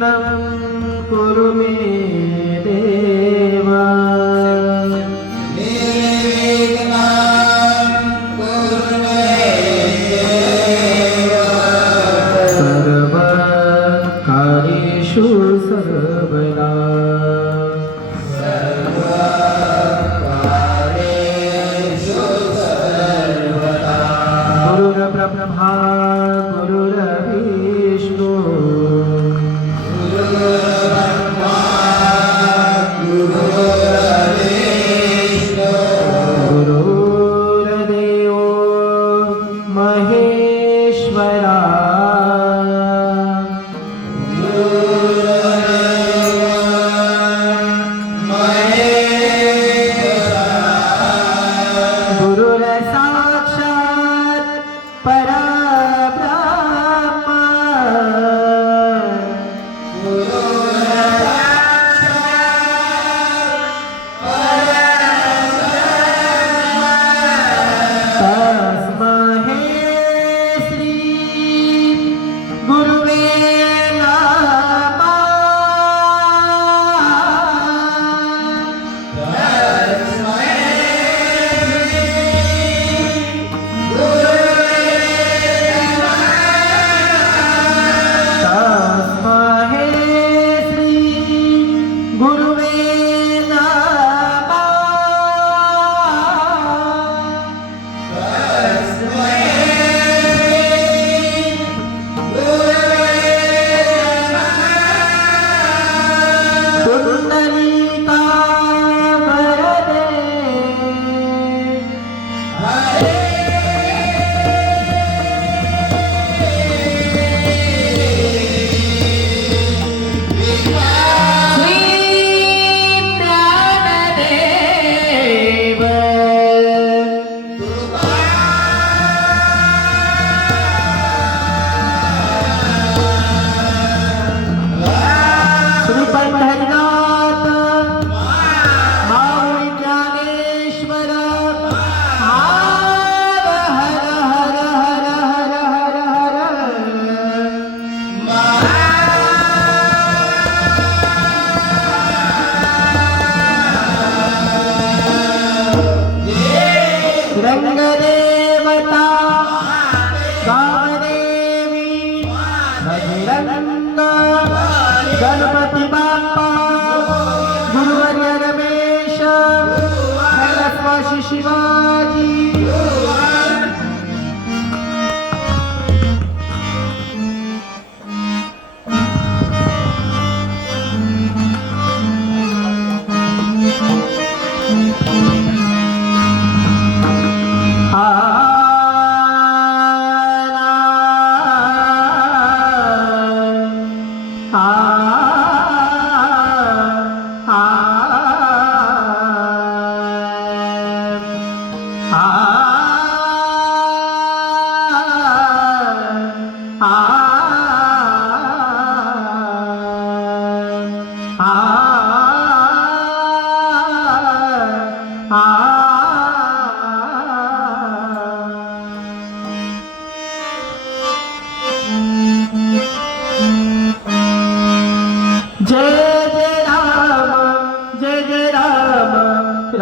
نم पर Bye. Shivaji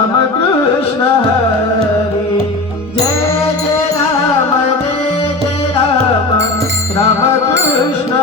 Ramakrishna Hari Jai Jai Rama Jai Jai Rama Ramakrishna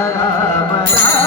Ram